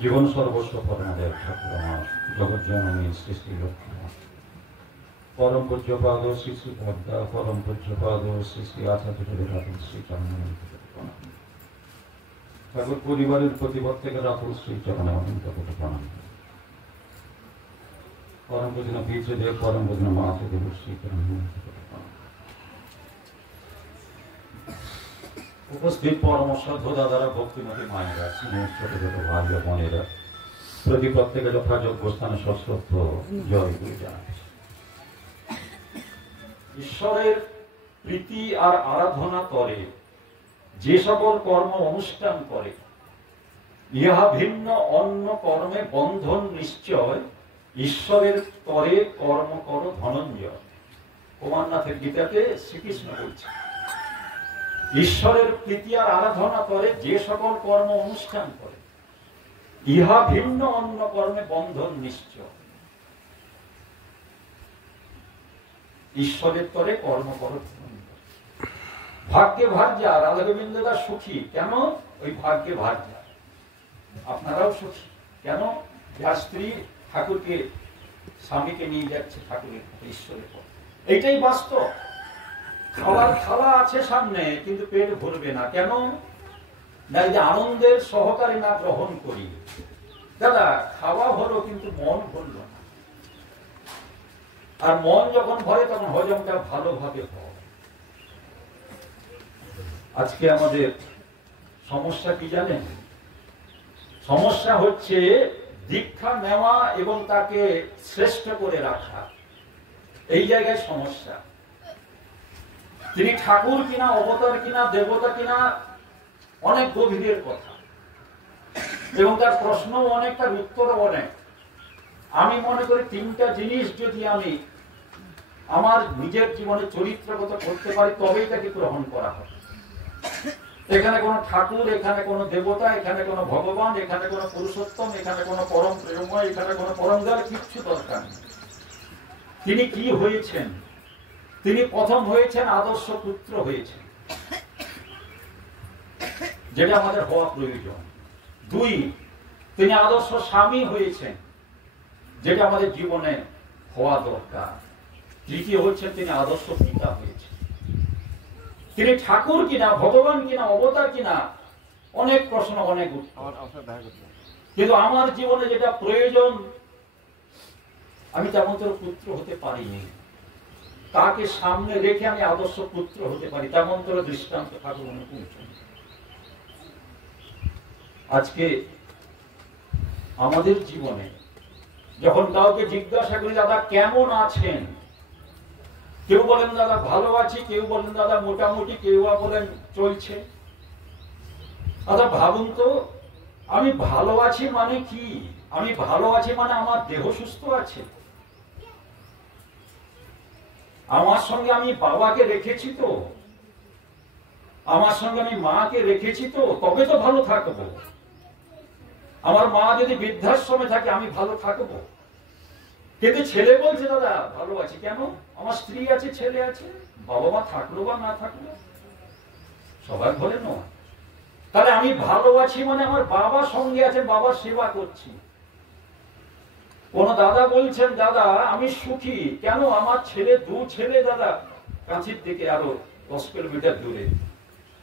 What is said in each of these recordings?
জীবন সর্বস্ব পরমাদেব ঠাকুর আমার জগৎ জননী সৃষ্টি লক্ষ্মী পরম পূজ্যপাদ শ্রী শ্রী পদ্মা পরম পূজ্যপাদ শ্রী শ্রী আচার্য রাহুল শ্রী চরণ ঠাকুর পরিবারের প্রতি প্রত্যেকের রাহুল শ্রী চরণ অনন্ত প্রণাম। পরম পূজ্য পিতৃদেব পরম পূজ্য মাতৃদেব শ্রী চরণ উপস্থিত পরম শ্রদ্ধ দাদারা ভক্তিমতী মায়েরা স্নেহ ছোট ছোট ভাই বোনেরা প্রতি প্রত্যেকের যথাযোগ্য স্থানে সশ্রদ্ধ জয় গুরু জানাচ্ছি। ঈশ্বরের প্রীতি আর আরাধনা করে যে সকল কর্ম অনুষ্ঠান করে ইহা ভিন্ন অন্য কর্মে বন্ধন নিশ্চয়, ঈশ্বরের তরে কর্ম কর ধনঞ্জয়। কুমারনাথের গীতাতে শ্রীকৃষ্ণ বলছে ঈশ্বরের প্রীতি আর আরাধনা করে যে সকল কর্ম অনুষ্ঠান করে ইহা ভিন্ন অন্য কর্মে বন্ধন নিশ্চয়, ঈশ্বরের তরে কর্ম কর। ভাগ্যে ভার্যা রাধা গোবিন্দরা সুখী কেন? ওই ভাগ্যে ভার্যা। আপনারাও সুখী কেন? যার স্ত্রী ঠাকুরকে স্বামীকে নিয়ে যাচ্ছে ঠাকুরের ঈশ্বরের পথে। এইটাই বাস্তব। খাওয়ার খাওয়া আছে সামনে কিন্তু পেট ভরবে না কেন? না যে আনন্দের সহকারে না গ্রহণ করি। দাদা খাওয়া হলো কিন্তু মন ভরল না, আর মন যখন ভরে তখন হজমটা ভালোভাবে হয়। আজকে আমাদের সমস্যা কি জানেন? সমস্যা হচ্ছে দীক্ষা নেওয়া এবং তাকে শ্রেষ্ঠ করে রাখা। এই জায়গায় সমস্যা। তিনি ঠাকুর কিনা, অবতার কিনা, দেবতা কিনা, অনেক গভীরের কথা এবং তার প্রশ্ন অনেক, তার উত্তর অনেক। আমি মনে করি তিনটা জিনিস যদি আমি আমার নিজের জীবনে চরিত্রগত করতে পারি তবেই তাকে গ্রহণ করা হবে। এখানে কোনো ঠাকুর, এখানে কোনো দেবতা, এখানে কোনো ভগবান, এখানে কোনো পুরুষোত্তম, এখানে কোনো পরম প্রেমময়, এখানে কোনো পরম দয়াল, কিচ্ছু দরকার নেই। তিনি কি হয়েছেন? তিনি প্রথম হয়েছেন আদর্শ পুত্র হয়েছেন, যেটা আমাদের হওয়া প্রয়োজন। দুই, তিনি আদর্শ স্বামী হয়েছেন, যেটা আমাদের জীবনে হওয়া দরকার। তৃতীয় হচ্ছেন তিনি আদর্শ পিতা হয়েছেন। তিনি ঠাকুর কিনা, ভগবান কিনা, অবতার কিনা, অনেক প্রশ্ন, অনেক উত্তর। কিন্তু আমার জীবনে যেটা প্রয়োজন, আমি তেমন তোর পুত্র হতে পারিনি। তাকে সামনে রেখে আমি আদর্শ পুত্র হতে পারি, তেমন তোর দৃষ্টান্ত ঠাকুর অনুকূল। আজকে আমাদের জীবনে যখন কাউকে জিজ্ঞাসা করি দাদা কেমন আছেন, কেউ বলেন দাদা ভালো আছি, কেউ বলেন দাদা মোটামুটি, কেউ বলেন চলছে। দাদা ভাবুন তো, আমি ভালো আছি মানে কি? আমি ভালো আছি মানে আমার দেহ সুস্থ আছে, আমার সঙ্গে আমি বাবাকে রেখেছি তো, আমার সঙ্গে আমি মাকে রেখেছি তো, তবে তো ভালো থাকবো। আমার মা যদি বৃদ্ধাশ্রমে থাকে আমি ভালো থাকবো। কিন্তু ছেলে বলছে দাদা ভালো আছি কেন? আমার স্ত্রী আছে, ছেলে আছে, বাবা মা থাকলো বা না থাকলো সবার ঘরে নয়। তাহলে আমি ভালো আছি মানে আমার বাবা সঙ্গে আছে, বাবার সেবা করছি। কোন দাদা বলছেন দাদা আমি সুখী কেন? আমার ছেলে, দু ছেলে দাদা কাঁচির দিকে আরো 10 কিলোমিটার দূরে,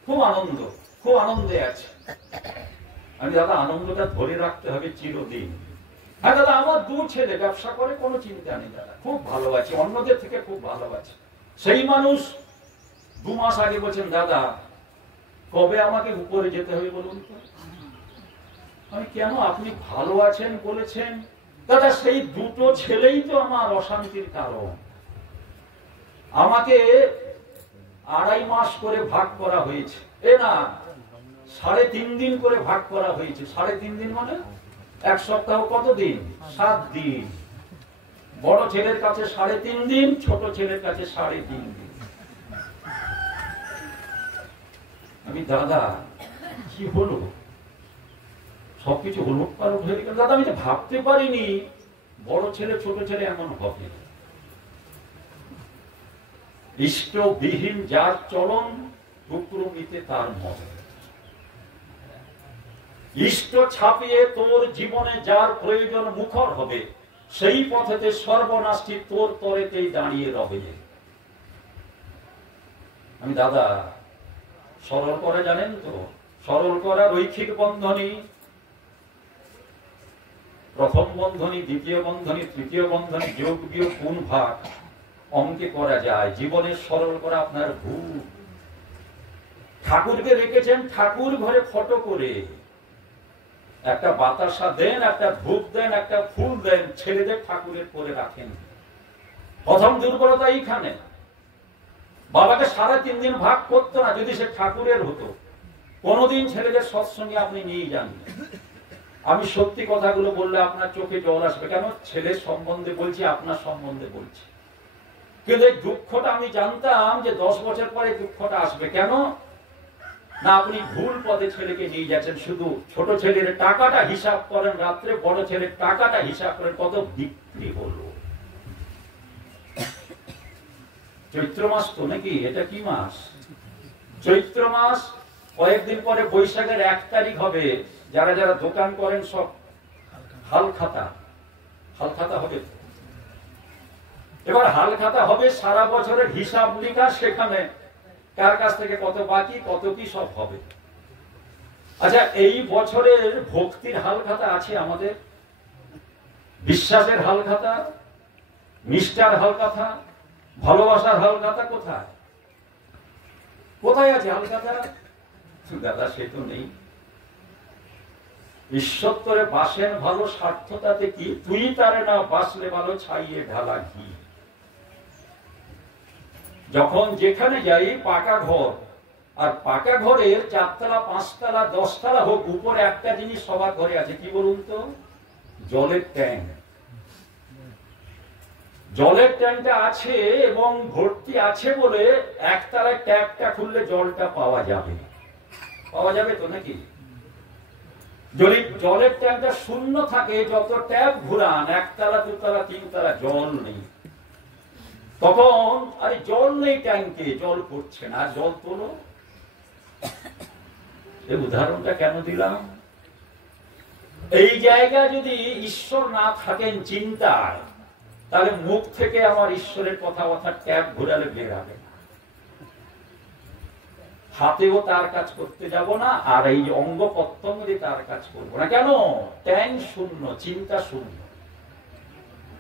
খুব আনন্দ, খুব আনন্দে আছে। আমি দাদা আনন্দটা ধরে রাখতে হবে চিরদিন। হ্যাঁ দাদা আমার 2 ছেলে ব্যবসা করে, কোনো চিন্তা নেই দাদা, খুব ভালো আছে, অন্যদের থেকে খুব ভালো আছে। সেই মানুষ 2 মাস আগে বলছেন দাদা কবে আমাকে উপরে যেতে হবে বলুন তো? আমি কেন? আপনি ভালো আছেন বলেছেন দাদা, সেই 2টো ছেলেই তো আমার অশান্তির কারণ। আমাকে 2.5 মাস করে ভাগ করা হয়েছে, না 3.5 দিন করে ভাগ করা হয়েছে। 3.5 দিন মানে 1 সপ্তাহ কত দিন? 7 দিন। বড় ছেলের কাছে 3.5 দিন, ছোট ছেলের কাছে 3.5 দিন। আমি দাদা কি হলো, সবকিছু উলট পালট হয়ে গেল দাদা, আমি তো ভাবতে পারিনি বড় ছেলে ছোট ছেলে এমন হবে। ইষ্টবিহীন যার চলন টুকরো নিতে তার মত। ইষ্ট ছাপিয়ে তোর জীবনে যার প্রয়োজন মুখর হবে, সেই পথেতে সর্বনাশটি তোর তরেতেই দাঁড়িয়ে রবে। আমি দাদা সরল করে জানেন তো, সরল করা রৈখিক বন্ধনী, প্রথম বন্ধনী, দ্বিতীয় বন্ধনী, তৃতীয় বন্ধনী, যোগ বিয়োগ গুণ ভাগ অঙ্কে করা যায়। জীবনে সরল করা আপনার ভুল। ঠাকুরকে রেখেছেন ঠাকুর ঘরে ফটো করে, একটা বাতাসা দেন, একটা ধূপ দেন, একটা ফুল দেন, ছেলেদের ঠাকুরের করে রাখেন। প্রথম দুর্বলতা এইখানে। বাবাকে 3.5 দিন ভাগ করতো না, যদি সে ঠাকুরের হতো। কোনদিন ছেলেদের সৎসঙ্গে আপনি নিয়ে যান। আমি সত্যি কথাগুলো বললে আপনার চোখে জল আসবে। কেন? ছেলের সম্বন্ধে বলছি, আপনার সম্বন্ধে বলছি। কিন্তু এই দুঃখটা আমি জানতাম যে 10 বছর পরে দুঃখটা আসবে। কেন না, আপনি ভুল পথে ছেলেকে নিয়ে যাচ্ছেন। শুধু ছোট ছেলের টাকাটা হিসাব করেন রাত্রে, বড় ছেলের টাকাটা হিসাব করেন কত বিক্রি হলো। চৈত্র মাস তো নাকি? এটা কি মাস? চৈত্র মাস। কয়েকদিন পরে বৈশাখের 1 তারিখ হবে। যারা যারা দোকান করেন সব হালখাতা, হালখাতা হবে। এবার হালখাতা হবে, সারা বছরের হিসাব নিকাশ সেখানে, কার কাছ থেকে কত বাকি, কত কি সব হবে। আচ্ছা, এই বছরের ভক্তির হালখাতা আছে আমাদের, বিশ্বাসের হালখাতা, নিষ্ঠার হালখাতা, ভালোবাসার হালখাতা কোথায়? কোথায় আছে হালখাতা? দাদা সে তো নেই। ঈশ্বরে বাসেন ভালো, স্বার্থতাতে কি? তুই তারে না বাসলে ভালো, ছাইয়ে ঢালা ঘি। যখন যেখানে যাই পাকা ঘর, আর পাকা ঘরের 4 তলা 5 তলা 10 তলা হোক, উপরে একটা জিনিস সবার ঘরে আছে, কি বলুন তো? জলের ট্যাঙ্ক। জলের ট্যাঙ্কটা আছে এবং ভর্তি আছে বলে একতলায় ট্যাপটা খুললে জলটা পাওয়া যাবে। পাওয়া যাবে তো নাকি? যদি জলের ট্যাঙ্কটা শূন্য থাকে, যত ট্যাপ ঘুরান, 1 তলা 2 তলা 3 তলা জল নেই, তখন আরে জল নেই ট্যাঙ্কে, জল পড়ছে না, জল তোলো। এই উদাহরণটা কেন দিলাম? এই জায়গা যদি ঈশ্বর না থাকেন চিন্তায়, তাহলে মুখ থেকে আমার ঈশ্বরের কথাবার্তা ট্যাপ ঘুরালে বের হবে না। হাতেও তার কাজ করতে যাব না, আর এই অঙ্গ প্রত্যঙ্গ দিয়ে তার কাজ করবো না। কেন? ট্যাঙ্ক শূন্য, চিন্তা শূন্য।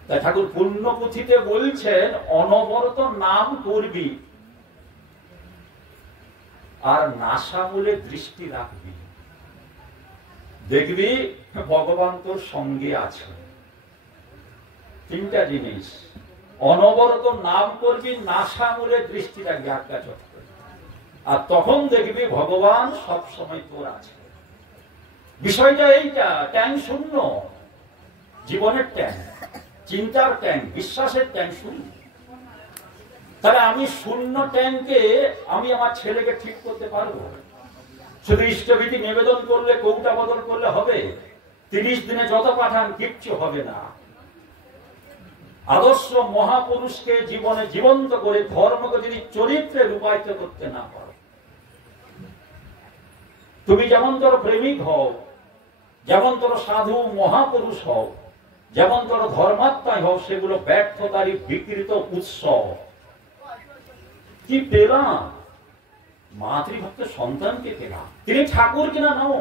তাই ঠাকুর পুণ্যপুঁথিতে বলছেন, অনবরত নাম করবি আর নাসামূলে দৃষ্টি রাখবি, দেখবি ভগবান তোর সঙ্গে আছে। 3টা জিনিস। অনবরত নাম করবি, নাসামূলে দৃষ্টি রাখবি, আজ্ঞা চক্র, আর তখন দেখবি ভগবান সব সময় তোর আছে। বিষয়টা এইটা। ট্যাঙ্ক শূন্য, জীবনের ট্যাঙ্ক, চিন্তার ট্যাঙ্ক, বিশ্বাসের ট্যাঙ্ক শূন্য। তাহলে আমি শূন্য ট্যাঙ্কে আমি আমার ছেলেকে ঠিক করতে পারবো? শুধু ইষ্টভীতি নিবেদন করলে, কৌটা বদল করলে হবে? 30 দিনে যত পাঠান কিচ্ছু হবে না। আদর্শ মহাপুরুষকে জীবনে জীবন্ত করে ধর্মকে যদি চরিত্রে রূপায়িত করতে না পারো, তুমি যেমন তোর প্রেমিক হও, যেমন তোর সাধু মহাপুরুষ হও, যেমন তোর ধর্মাত্মাই হও, সেগুলো ব্যর্থতারই বিকৃত উৎসব। কি পেলাম? মাতৃভক্ত সন্তানকে পেলাম। তিনি ঠাকুর কিনা নও,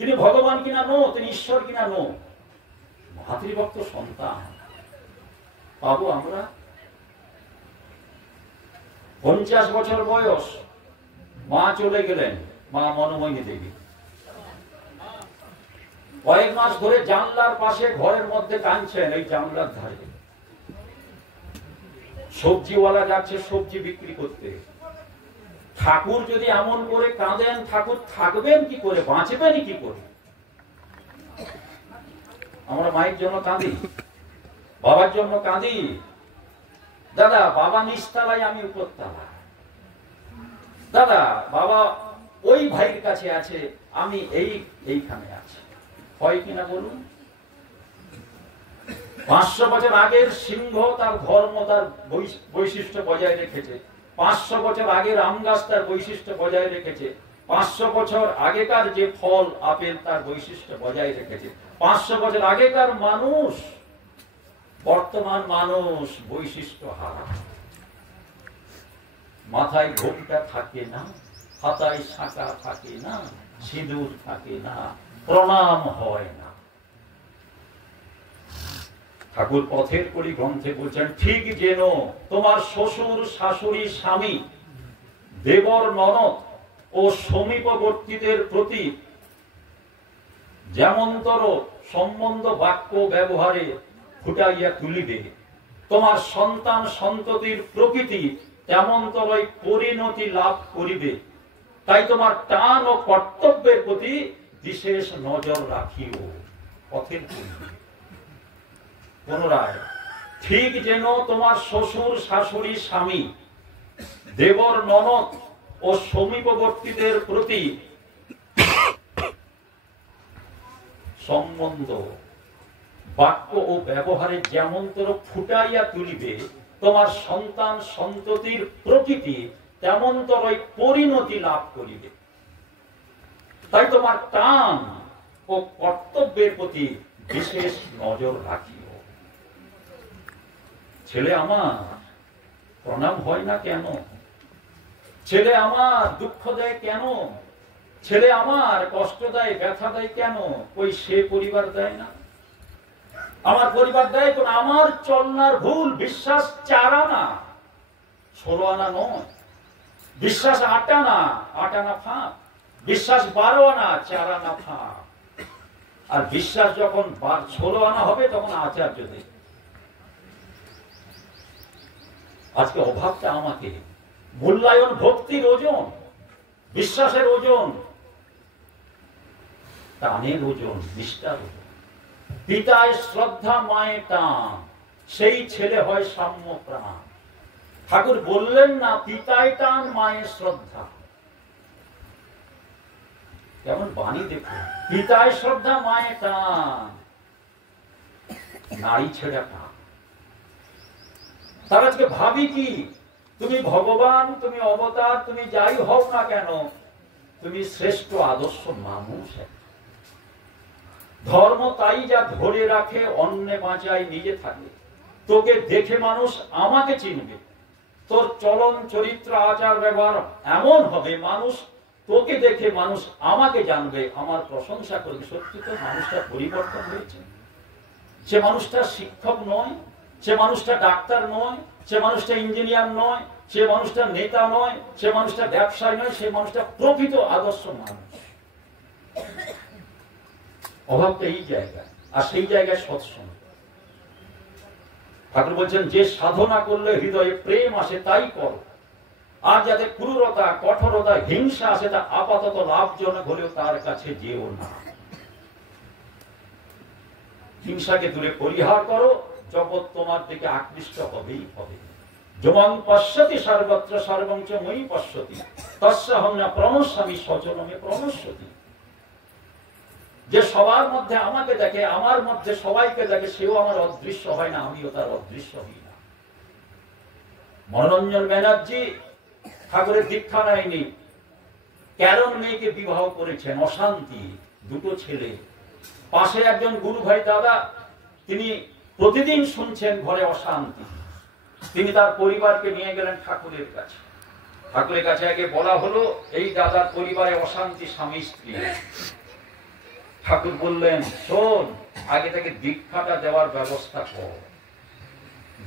তিনি ভগবান কিনা নও, তিনি ঈশ্বর কিনা নও, মাতৃভক্ত সন্তান পাবো আমরা। 50 বছর বয়স, মা চলে গেলেন, মা মনোময়ী দেবী। কয়েক মাস ধরে জানলার পাশে ঘরের মধ্যে কাঁদছেন, এই জানলার ধারে। সবজিওয়ালা যাচ্ছে সবজি বিক্রি করতে। ঠাকুর যদি এমন করে কাঁদেন, ঠাকুর থাকবেন কি করে, বাঁচবেন কি করে? আমরা মায়ের জন্য কাঁদি, বাবার জন্য কাঁদি। দাদা বাবা নিচতলায়, আমি উপরতলায়। দাদা বাবা ওই ভাইয়ের কাছে আছে, আমি এইখানে আছি। হয় কিনা বলুন? 500 বছর আগের সিংহ তার ধর্ম, তার বৈশিষ্ট্য বজায় রেখেছে। 500 বছর আগের আম গাছ তার বৈশিষ্ট্য বজায় রেখেছে। 500 বছর আগেকার যে ফল আপেল তার বৈশিষ্ট্য বজায় রেখেছে। 500 বছর আগেকার মানুষ, বর্তমান মানুষ বৈশিষ্ট্য হারা। মাথায় ঘোমটা থাকে না, হাতায় শাঁকা থাকে না, সিঁদুর থাকে না, প্রণাম হয় না। ঠাকুর পথের কলি গ্রন্থে বলছেন, ঠিক যেন তোমার শ্বশুর শাশুড়ি স্বামী দেবর ননদ ও সমীপবর্তীদের প্রতি যেমনতর সম্বন্ধ বাক্য ব্যবহারে ফুটাইয়া তুলিবে, তোমার সন্তান সন্ততির প্রকৃতি তেমনতরই পরিণতি লাভ করিবে। তাই তোমার টান ও কর্তব্যের প্রতি বিশেষ নজর রাখিও। পথের কলি পুনরায়, ঠিক যেন তোমার শ্বশুর শাশুড়ি স্বামী দেবর ননদ ও সমীপবর্তীদের প্রতি সম্বন্ধ বাক্য ও ব্যবহারে যেমনতর ফুটাইয়া তুলিবে, তোমার সন্তান সন্ততির প্রকৃতি তেমনতরই পরিণতি লাভ করিবে। তাই তোমার টান ও কর্তব্যের প্রতি বিশেষ নজর রাখিও। ছেলে আমার প্রণাম হয় না কেন? ছেলে আমার দুঃখ দেয় কেন? ছেলে আমার কষ্ট দেয়, ব্যথা দেয় কেন? ওই সে পরিবার দেয় না, আমার পরিবার দেয়। তো আমার চলনার ভুল। বিশ্বাস 4 আনা 16 আনা নয়, বিশ্বাস 8 আনা 8 আনা ফাঁক, বিশ্বাস 12 আনা 4 আনা ফাঁক। আর বিশ্বাস যখন 16 আনা হবে তখন আচার্য দেয়। আজকে অভাবটা আমাকে মূল্যায়ন, ভক্তির ওজন, বিশ্বাসের ওজন, টানের ওজন, নিষ্ঠার ওজন। পিতায় শ্রদ্ধা, মায়ে টান, সেই ছেলে হয় সাম্য প্রাণ। ঠাকুর বললেন না পিতায় টান মায়ের শ্রদ্ধা। কেমন বাণী দেখুন, পিতায় শ্রদ্ধা মায়ে টান, নারী ছেড়ে টান। তার আজকে ভাবি কি, তুমি ভগবান, তুমি অবতার, তুমি যাই হও না কেন, তুমি শ্রেষ্ঠ আদর্শ মানুষ। ধর্ম তাই যা ধরে রাখে, অন্যে বাঁচায় নিজে থাকে। তোকে দেখে মানুষ আমাকে চিনবে, তোর চলন চরিত্র আচার ব্যবহার এমন হবে, মানুষ তোকে দেখে মানুষ আমাকে জানবে, আমার প্রশংসা করবে। সত্যি তো মানুষটা পরিবর্তন হয়েছে। সে মানুষটা শিক্ষক নয়, সে মানুষটা ডাক্তার নয়, সে মানুষটা ইঞ্জিনিয়ার নয়, সে মানুষটা নেতা নয়, সে মানুষটা ব্যবসায়ী নয়, সে মানুষটা প্রকৃত আদর্শ মানুষ। অভাবটা এই জায়গায়, আর সেই জায়গায় সৎসঙ্গ। ঠাকুর বলছেন, যে সাধনা করলে হৃদয়ে প্রেম আসে তাই করো, আর যাতে ক্রূরতা, কঠোরতা, হিংসা আসে তা আপাতত লাভজনক হলেও তার কাছে যেও না। হিংসাকে দূরে পরিহার করো, জগৎ তোমার দিকে আকৃষ্ট হবেই হবে। যমং পশ্যতি সর্বত্র সর্বং চ ময়ি পশ্যতি তস্যাহং ন প্রণশ্যামি সচরমে প্রণশ্যতি। যে সবার মধ্যে আমাকে দেখে, আমার মধ্যে সবাইকে দেখে, সেও আমার অদৃশ্য হয় না, আমিও তার অদৃশ্য হই না। মনোরঞ্জন ব্যানার্জি ঠাকুরের দীক্ষা নেয়নি, ক্যারন মেয়েকে বিবাহ করেছেন, অশান্তি, 2 ছেলে। পাশে একজন গুরু ভাই দাদা, তিনি প্রতিদিন শুনছেন ঘরে অশান্তি। তিনি তার পরিবারকে নিয়ে গেলেন ঠাকুরের কাছে। ঠাকুরের কাছে আগে বলা হলো, এই দাদার পরিবারে অশান্তি, স্বামী স্ত্রী। ঠাকুর বললেন, শোন, আগে থেকে দীক্ষাটা দেওয়ার ব্যবস্থা কর।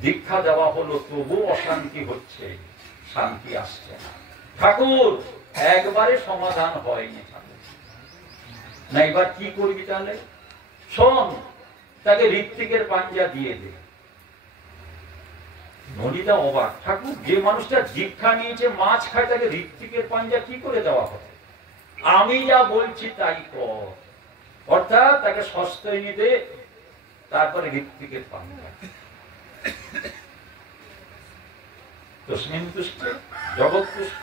দীক্ষা দেওয়া হলো, তবু অশান্তি হচ্ছে, শান্তি আসছে না। ঠাকুর একবারে সমাধান হয়নি। ঠাকুর না, এবার কি করবি তাহলে? শোন, তাকে ঋত্বিকের পাঞ্জা দিয়ে দে। নদীটা অবাক, ঠাকুর যে মানুষটা দীক্ষা নিয়েছে, মাছ খায়, তাকে ঋত্বিকের পাঞ্জা কি করে দেওয়া হবে? আমি যা বলছি তাই কর। অর্থাৎ তাকে সস্তায় নিতে, তারপরে ঋত্বিকের পাঞ্জা। তস্মিন তুষ্ট জগৎ তুষ্ট।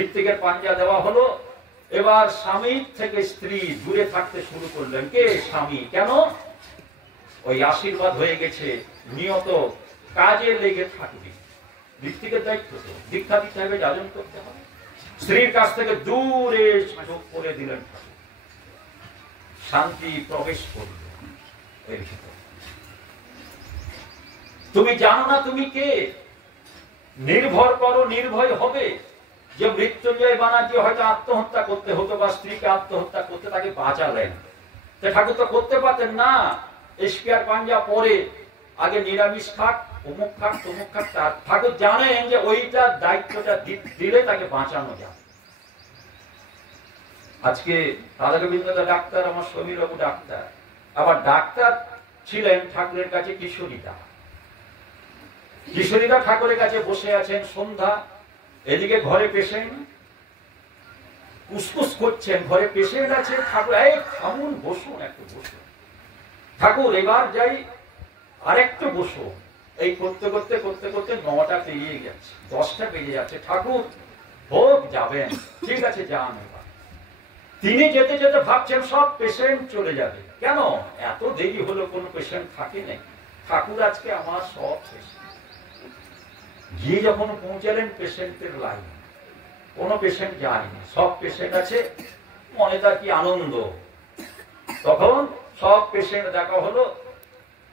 ঋত্বিকের পাঞ্জা দেওয়া হলো। এবার স্বামীর থেকে স্ত্রী দূরে থাকতে শুরু করলেন। কে? স্বামী। কেন? ওই আশীর্বাদ হয়ে গেছে, নিয়ত কাজে লেগে থাকবে। ঋত্বিকের দায়িত্ব তো দীক্ষা দিতে হবে, যাজন করতে হবে। স্ত্রীর কাছ থেকে দূরে চোখ করে দিলেন, শান্তি প্রবেশ করল এর ভিতর। তুমি জানো না তুমি কে, নির্ভর করো, নির্ভয় হবে। যে মৃত্যুঞ্জয় বানার্জি হয়তো আত্মহত্যা করতে হতো বা স্ত্রীকে আত্মহত্যা করতে, তাকে বাঁচালেন। ঠাকুর তো করতে পারতেন না, স্পেয়ার পাঞ্জা পরে আগে নিরামিষ খাক, অমুক খাক, তমুক খাক। ঠাকুর জানেন যে ওইটা দায়িত্বটা দিলে তাকে বাঁচানো যায়। আজকে রাধাগোবিন্দ ডাক্তার, আমার সমীর বাবু ডাক্তার, আবার ডাক্তার ছিলেন ঠাকুরের কাছে কিশোরীদা। কিশোরীদা ঠাকুরের কাছে বসে আছেন সন্ধ্যা, এদিকে ঘরে পেশেন্ট কুসকুস করছেন, ঘরে পেশেন্ট আছে। ঠাকুর, এই থামুন, বসুন, একটু বসুন। ঠাকুর, এবার যাই, আরেকটু বসুন। এই করতে করতে করতে করতে 9টা পেরিয়ে যাচ্ছে, 10টা বেজে যাচ্ছে। ঠাকুর, হোক, যাবেন, ঠিক আছে, যান। এবার তিনি যেতে যেতে ভাবছেন সব পেশেন্ট চলে যাবে, কেন এত দেরি হলো, কোন পেশেন্ট থাকে নাকি? ঠাকুর, আজকে আমার সব পেশেন্ট। গিয়ে যখন পৌঁছালেন পেশেন্টের লাইন, কোন পেশেন্ট যায়নি, সব পেশেন্ট আছে। মনে তার কি আনন্দ। তখন সব পেশেন্ট দেখা হলো,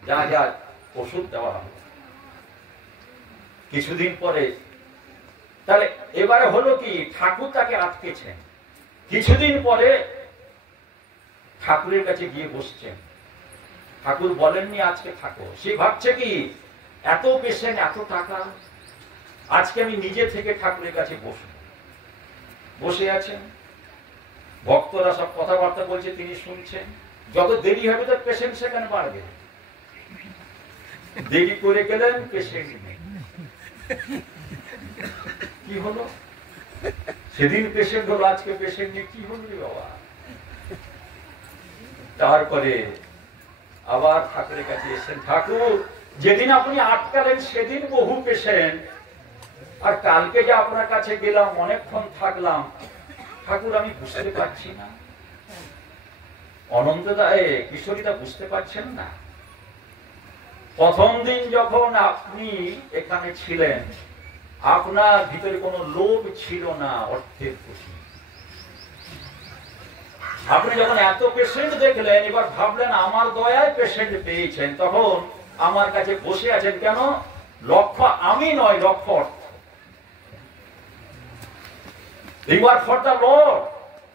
যা যা ওষুধ দেওয়া হলো। কিছুদিন পরে তাহলে এবারে হলো কি, ঠাকুর তাকে আটকেছেন। কিছুদিন পরে ঠাকুরের কাছে গিয়ে বসছেন। ঠাকুর বলেননি আজকে থাকো। সে ভাবছে কি, এত পেশেন্ট, এত টাকা, আজকে আমি নিজে থেকে ঠাকুরের কাছে বসব। বসে আছেন, ভক্তরা সব কথাবার্তা বলছে, তিনি শুনছেন। যত দেরি হবে তো পেশেন্ট সেখানে বাড়বে। দেরি করে গেলেন, পেশেন্ট নেই। কি হলো? সেদিন পেশেন্ট হলো, আজকে পেশেন্ট নেই, কি হলো বাবা? তারপরে আবার ঠাকুরের কাছে এসেছেন। ঠাকুর, যেদিন আপনি আটকালেন সেদিন বহু পেশেন্ট, আর কালকে যে আপনার কাছে গেলাম, অনেকক্ষণ থাকলাম, ঠাকুর আমি বুঝতে পারছি না। অনন্তদায় কিশোরীদা বুঝতে পারছেন না। প্রথম দিন যখন আপনি এখানে ছিলেন, আপনার ভিতরে কোনো লোভ ছিল না অর্থের প্রতি। আপনি যখন এত পেশেন্ট দেখলেন, এবার ভাবলেন আমার দয়ায় পেশেন্ট পেয়েছেন, তখন আমার কাছে বসে আছেন কেন? লক্ষ্য আমি নয়, লক্ষ্য অর্থ। You are for the Lord,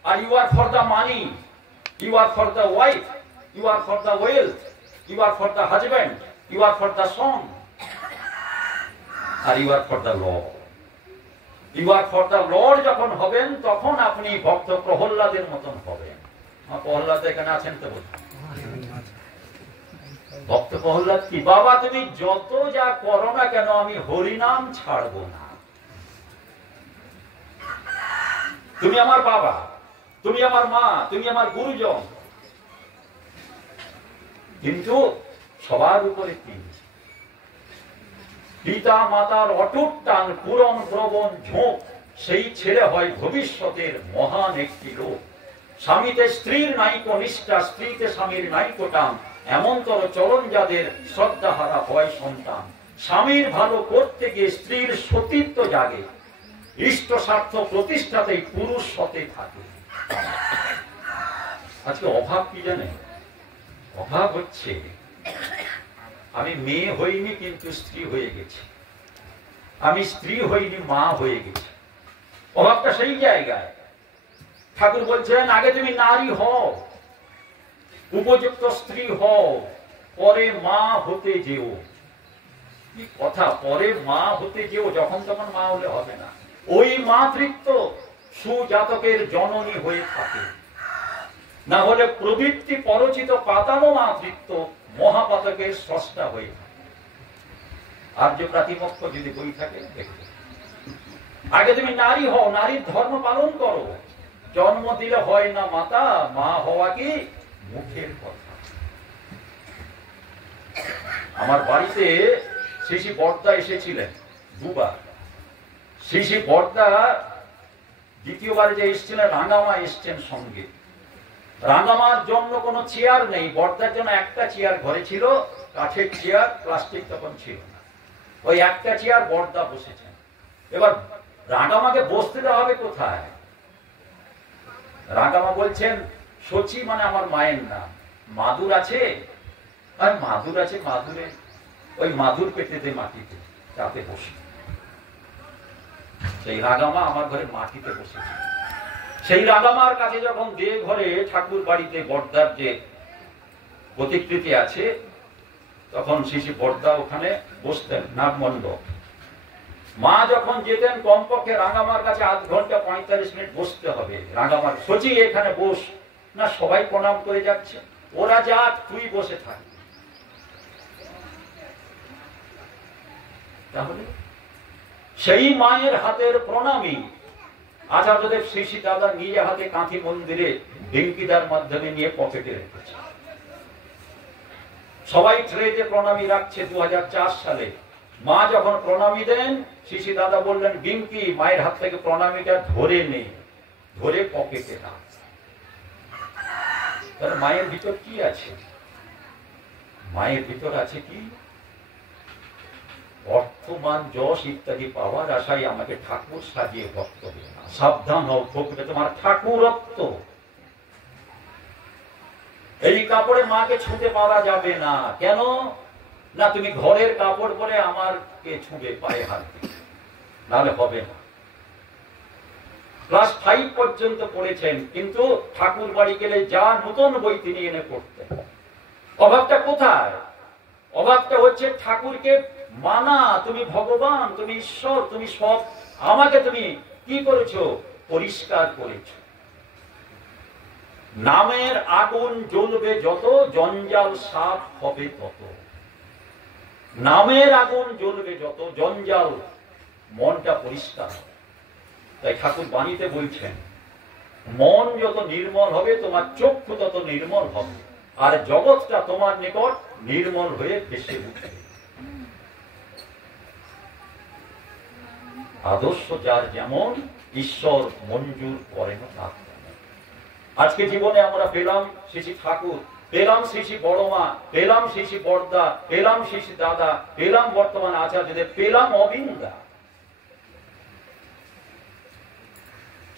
or you are for the money, you are for the wife, you are for the wealth, you are for the husband, you are for the son, or you are for the Lord. You are for the Lord যখন হবেন, তখন আপনি ভক্ত প্রহ্লাদের মতন হবেন। প্রহ্লাদ এখানে আছেন তো? ভক্ত প্রহ্লাদ কি, বাবা তুমি যত যা করো না কেন, আমি হরিনাম ছাড়বো না। তুমি আমার বাবা, তুমি আমার মা, তুমি আমার গুরুজন, কিন্তু সবার উপরে তিনি। পিতা মাতার অটুট টান, পূরণ প্রবণ ঝোঁক, সেই ছেলে হয় ভবিষ্যতের মহান একটি লোক। স্বামীতে স্ত্রীর নাইকো নিষ্ঠা, স্ত্রীতে স্বামীর নাইকো টান, এমনতর চলন যাদের শ্রদ্ধাহারা হয় সন্তান। স্বামীর ভালো করতে গিয়ে স্ত্রীর সতীত্ব জাগে, ইষ্ট স্বার্থ প্রতিষ্ঠাতেই পুরুষ সতে থাকে। আজকে অভাব কি জানে? অভাব হচ্ছে আমি মেয়ে হইনি কিন্তু স্ত্রী হয়ে গেছি, আমি স্ত্রী হইনি মা হয়ে গেছি। অভাবটা সেই জায়গায়। ঠাকুর বলছেন আগে তুমি নারী হও, উপযুক্ত স্ত্রী হও, পরে মা হতে যেও। কি কথা, পরে মা হতে যেও, যখন তখন মা হলে হবে না। ওই মাতৃত্ব সুজাতকের জননী হয়ে থাকে, না হলে প্রবৃত্তি পরচিত পাতানো মাতৃত্ব মহাপাতকের স্রষ্টা হয়ে থাকে। আর্য প্রাতিমক্ষ যদি বই থাকে দেখবে, আগে তুমি নারী হও, নারীর ধর্ম পালন করো। জন্ম দিলে হয় না মাতা, মা হওয়া কি মুখের কথা। আমার বাড়িতে শিশি বর্দা এসেছিলেন দুবার। শিশি বর্দা দ্বিতীয়বার যে এসেছিলেন, রাঙামা এসছেন সঙ্গে। রাঙামার জন্য কোনো চেয়ার নেই, বর্দার জন্য একটা চেয়ার ঘরে ছিল, কাঠের চেয়ার, প্লাস্টিক তখন ছিল না। ওই একটা চেয়ার বর্দা বসেছেন। এবার রাগামাকে বসতে দেওয়া হবে কোথায়? রাগামা বলছেন সচি মানে আমার মায়ের নাম, মাদুর আছে, আর মাদুর আছে, মাদুরে ওই মাদুর পেটেতে মাটিতে তাতে বসে। সেই রাগামা আমার ঘরে মাটিতে বসেছে। সেই রাগামার কাছে যখন দেহ ঘরে ঠাকুর বাড়িতে বড়দার যে প্রতিকৃতি আছে, তখন শিশি বড়দা ওখানে বসতেন নাগমণ্ডপ। মা যখন যেতেন কমপক্ষে রাঙামার কাছে আধ ঘন্টা 45 মিনিট বসতে হবে। রাঙামার সচি এখানে বস, না সবাই প্রণাম করে যাচ্ছে, ওরা যাক তুই বসে থাক। তাহলে সেই মায়ের হাতের প্রণামী আচার্যদেব শ্রী দাদা নিজে হাতে কাঁথি মন্দিরে বেঙ্কিদার মাধ্যমে নিয়ে পকেটে রেখেছে। সবাই ট্রেতে প্রণামী রাখছে। 2004 সালে মা যখন প্রণামী দেন, শিশি দাদা বললেন বিঙ্কি মায়ের হাত থেকে প্রণামীটা ধরে নেই, ধরে পকেটে না। তাহলে মায়ের ভিতর কি আছে? মায়ের ভিতর আছে কি? অর্থমান যশ ইত্যাদি পাওয়ার আশায় আমাকে ঠাকুর সাজিয়ে ভক্ত দিও না। সাবধান হও, ঠকবে তোমার ঠাকুরত্ব। এই কাপড়ে মাকে ছুঁতে পারা যাবে না। কেন না? তুমি ঘরের কাপড় পরে আমাকে ছুঁবে পায়ে হাত দিয়ে, নাহলে হবে না। ক্লাস 5 পর্যন্ত পড়েছেন, কিন্তু ঠাকুর বাড়ি গেলে যা নতুন বই তিনি এনে পড়তেন। অভাবটা কোথায়? অভাবটা হচ্ছে ঠাকুরকে মানা। তুমি ভগবান, তুমি ঈশ্বর, তুমি সব। আমাকে তুমি কি করেছো? পরিষ্কার করেছো। নামের আগুন জ্বলবে যত, জঞ্জাল সাফ হবে তত। নামের আগুন জ্বলবে যত, জঞ্জাল, মনটা পরিষ্কার। তাই ঠাকুর বাণীতে বলছেন মন যত নির্মল হবে তোমার চক্ষু তত নির্মল হবে, আর জগৎটা তোমার নিকট নির্মল হয়ে ভেসে উঠবে। আদর্শ যার যেমন, ঈশ্বর মঞ্জুর করেন না। আজকে জীবনে আমরা পেলাম শ্রী ঠাকুর, পেলাম শ্রী বড়মা, পেলাম শ্রী বড়দা, পেলাম শ্রী দাদা, পেলাম বর্তমান আচার্যদের, পেলাম অবিন্দা।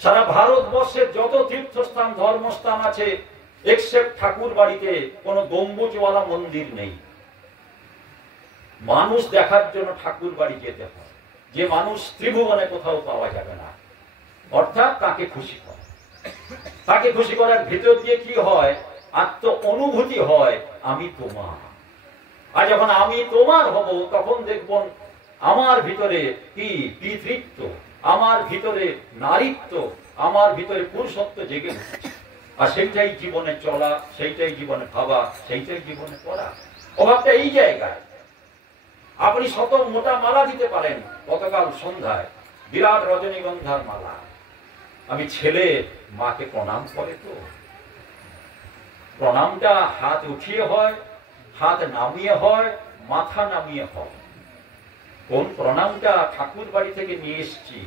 সারা ভারতবর্ষের যত তীর্থস্থান ধর্মস্থান আছে, এক্সেপ্ট ঠাকুর বাড়িতে কোন গম্বুজওয়ালা মন্দির নেই। মানুষ দেখার জন্য ঠাকুর বাড়ি যেতে হয়, যে মানুষ ত্রিভুবনে কোথাও পাওয়া যাবে না। অর্থাৎ তাকে খুশি করে। তাকে খুশি করার ভিতর দিয়ে কি হয়? আত্ম অনুভূতি হয় আমি তোমার। আর যখন আমি তোমার হব, তখন দেখব আমার ভিতরে কি পিতৃত্ব, আমার ভিতরে নারীত্ব, আমার ভিতরে পুরুষত্ব জেগে উঠছে। আর সেইটাই জীবনে চলা, সেইটাই জীবনে ভাবা, সেইটাই জীবনে করা। অভাবটা এই জায়গায়। আপনি শত মোটা মালা দিতে পারেন, গতকাল সন্ধ্যায় বিরাট রজনীগন্ধার মালা। আমি ছেলে মাকে প্রণাম করে, তো প্রণামটা হাত উঠিয়ে হয়, হাত নামিয়ে হয়, মাথা নামিয়ে হয়। কোন প্রণামটা ঠাকুর বাড়ি থেকে নিয়ে এসছি,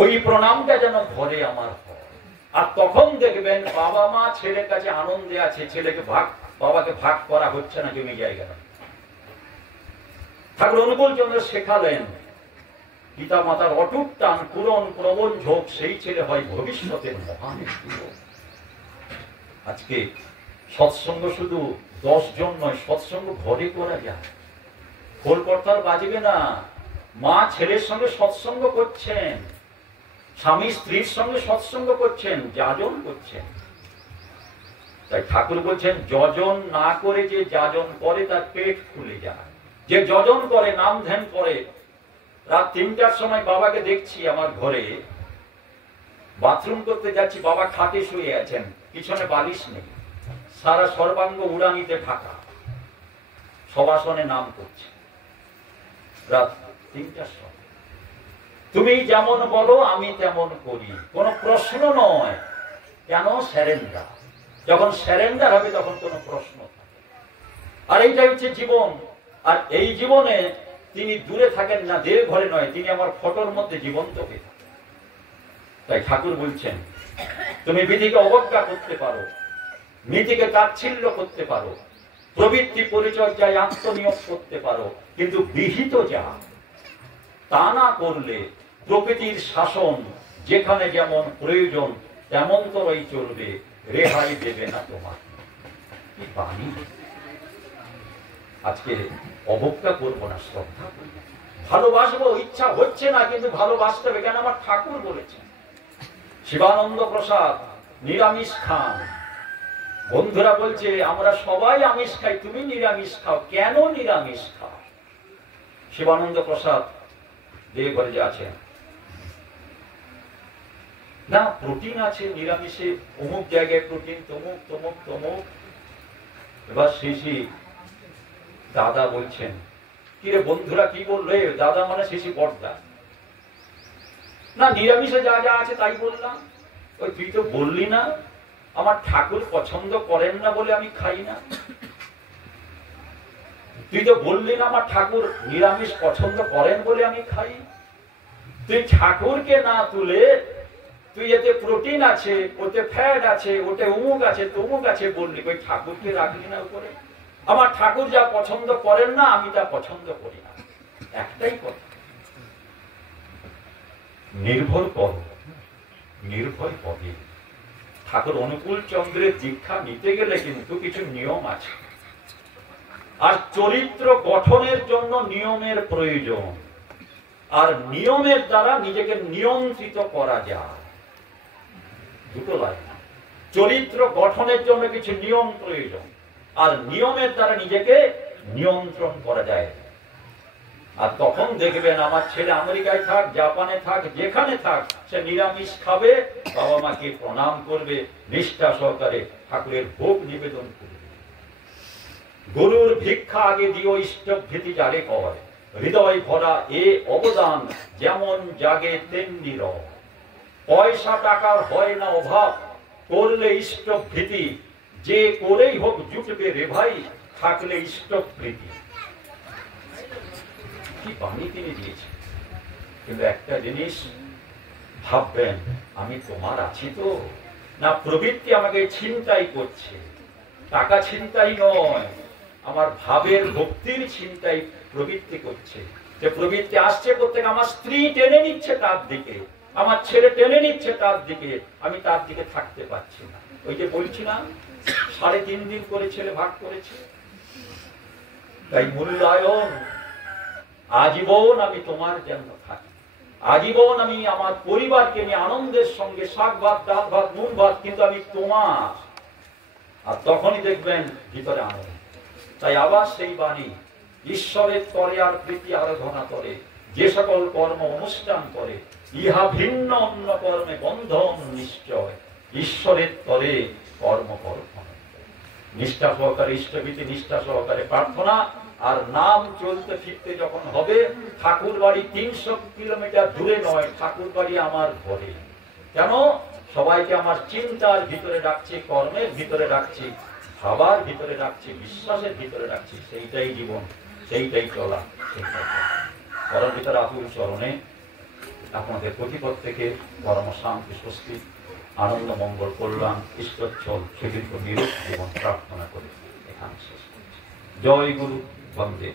ওই প্রণামটা যেন ঘরে আমার হয়। আর তখন দেখবেন বাবা মা ছেলের কাছে আনন্দে আছে, ছেলেকে বাবাকে ভাগ করা হচ্ছে না জমি জায়গা। ঠাকুর অনুকূল চন্দ্র শেখালেন পিতা মাতার অটুট টান, পূরণ প্রবণ ঝোঁক, সেই ছেলে হয় ভবিষ্যতের মহান হিরো। আজকে সৎসঙ্গ শুধু 10 জন নয়, সৎসঙ্গ ঘরে করা যায়। খোল করতাল বাজবে না। মা ছেলের সঙ্গে সৎসঙ্গ করছেন, স্বামী স্ত্রীর সঙ্গে সৎসঙ্গ করছেন, যাজন করছেন। তাই ঠাকুর বলছেন যজন না করে যে যাজন করে তার পেট খুলে যায়। যে যজন করে, নাম ধ্যান করে। রাত 3টার সময় বাবাকে দেখছি আমার ঘরে, বাথরুম করতে যাচ্ছি, বাবা খাটে শুয়ে আছেন, পিছনে বালিশ নেই, সারা সর্বাঙ্গ উড়ানিতে ঢাকা, সবাসনে নাম করছে। রাত 3টার সময়। তুমি যেমন বলো আমি তেমন করি, কোনো প্রশ্ন নয়। কেন? স্যারেন্ডার। যখন স্যারেন্ডার হবে তখন কোনো প্রশ্ন থাকে। আর এইটা হচ্ছে জীবন। আর এই জীবনে তিনি দূরে থাকেন না, দেহ ঘরে নয়, তিনি আমার ফটোর মধ্যে জীবন্ত হয়ে থাকেন। তাই ঠাকুর বলছেন তুমি বিধিকে অবজ্ঞা করতে পারো, নীতিকে তাচ্ছিল্য করতে পারো, প্রবৃত্তি পরিচর্যায় আত্মনিয়োগ করতে পারো, কিন্তু বিহিত যা তা না করলে প্রকৃতির শাসন যেখানে যেমন প্রয়োজন তেমন তরই চলবে, রেহাই দেবে না তোমার। কি বাণী! আজকে অবজ্ঞা করবো না, শ্রদ্ধা করবো, ভালোবাসবো। ইচ্ছা হচ্ছে না, কিন্তু ভালোবাসতে হবে, কেন আমার ঠাকুর বলেছেন। শিবানন্দ প্রসাদ নিরামিষ খান। বন্ধুরা বলছে আমরা সবাই আমিষ খাই, তুমি নিরামিষ খাও, কেন নিরামিষ খাও? শিবানন্দ প্রসাদ দেবে ঘরে যে আছেন, না প্রোটিন আছে নিরামিষে, অমুক জায়গায় প্রোটিন, তমুক তমুক তমুক। এবার শেষে দাদা বলছেন, কিরে বন্ধুরা কি বললো? দাদা মানে শেষে বড়দা। না নিরামিষে যা যা আছে তাই বললাম। ওই তুই তো বললি না আমার ঠাকুর পছন্দ করেন না বলে আমি খাই না। তুই তো বললি না আমার ঠাকুর নিরামিষ পছন্দ করেন বলে আমি খাই। তুই ঠাকুরকে না তুলে তুই এতে প্রোটিন আছে, ওতে ফ্যাট আছে, ওতে অমুক আছে তমুক আছে বললি, ওই ঠাকুরকে রাখলি না উপরে। আমার ঠাকুর যা পছন্দ করেন না আমি তা পছন্দ করি না। একটাই কথা, নির্ভর কর, নির্ভয় পদে। ঠাকুর অনুকূল চন্দ্রের দীক্ষা নিতে গেলে কিন্তু কিছু নিয়ম আছে, আর চরিত্র গঠনের জন্য নিয়মের প্রয়োজন, আর নিয়মের দ্বারা নিজেকে নিয়ন্ত্রিত করা যায়। দুটো লাইন, চরিত্র গঠনের জন্য কিছু নিয়ম প্রয়োজন, আর নিয়মের দ্বারা নিজেকে নিয়ন্ত্রণ করা যায়। আর তখন দেখবেন আমার ছেলে আমেরিকায় থাক, জাপানে থাক, যেখানে থাক, সে নিরামিষ খাবে, বাবা মাকে প্রণাম করবে, নিষ্ঠা সহকারে ঠাকুরের ভোগ নিবেদন করবে। গরুর ভিক্ষা আগে দিও ইষ্টভৃতি জাগে কয়, হৃদয় ভরা এ অবদান যেমন জাগে তেমনি রয়। পয়সা টাকার হয় না অভাব, করলে ইষ্টভৃতি, যে করেই হোক জুটবে রে ভাই, থাকলে ইষ্টপ্রীতি। কি বাণী তিনি দিয়েছেন। কিন্তু একটা জিনিস ভাববেন, আমি তোমার আছি তো না, প্রবৃত্তি আমাকে ছিনতাই করছে। টাকা ছিনতাই নয়, আমার ভাবের ভক্তির ছিনতাই প্রবৃত্তি করছে। যে প্রবৃত্তি আসছে করতে, আমার স্ত্রী টেনে নিচ্ছে তার দিকে, আমার ছেলে টেনে নিচ্ছে তার দিকে, আমি তার দিকে থাকতে পারছি না। ওই যে বলছি না 3.5 দিন করে ছেলে ভাগ করেছে। তাই মূল্যায়ন, আজীবন আমি তোমার জন্য থাকি, আজীবন আমি আমার পরিবারকে নিয়ে আনন্দের সঙ্গে শাক ভাত, ডাল ভাত, নুন ভাত, কিন্তু আমি তোমার। আর তখনই দেখবেন ভিতরে আনন্দ। তাই আবার সেই বাণী, ঈশ্বরের তরে আর প্রীতি আরাধনা করে, যে সকল কর্ম অনুষ্ঠান করে, ইহা ভিন্ন অন্য কর্মে বন্ধন নিশ্চয়, ঈশ্বরের তরে কর্ম কর্ম। নিষ্ঠা সহকারে ইষ্টভীতি, নিষ্ঠা সহকারে প্রার্থনা, আর নাম চলতে ফিরতে যখন হবে, ঠাকুর বাড়ি 300 কিলোমিটার দূরে নয়, ঠাকুর বাড়ি আমার ঘরে। কেন? সবাইকে আমার চিন্তার ভিতরে রাখছি, কর্মের ভিতরে রাখছি, ভাবার ভিতরে রাখছি, বিশ্বাসের ভিতরে রাখছি। সেইটাই জীবন, সেইটাই চলা, সেইটাই পরের ভিতরে আতুল চরণে আপনাদের প্রতিপদ থেকে পরম শান্তি, স্বস্তি, আনন্দ, মঙ্গল, কল্যাণ, ঈশ্বরচ্ছল সুদীর্ঘ নিরূপ জীবন প্রার্থনা করে এখানে শেষ করছি। জয় গুরু, বন্দে।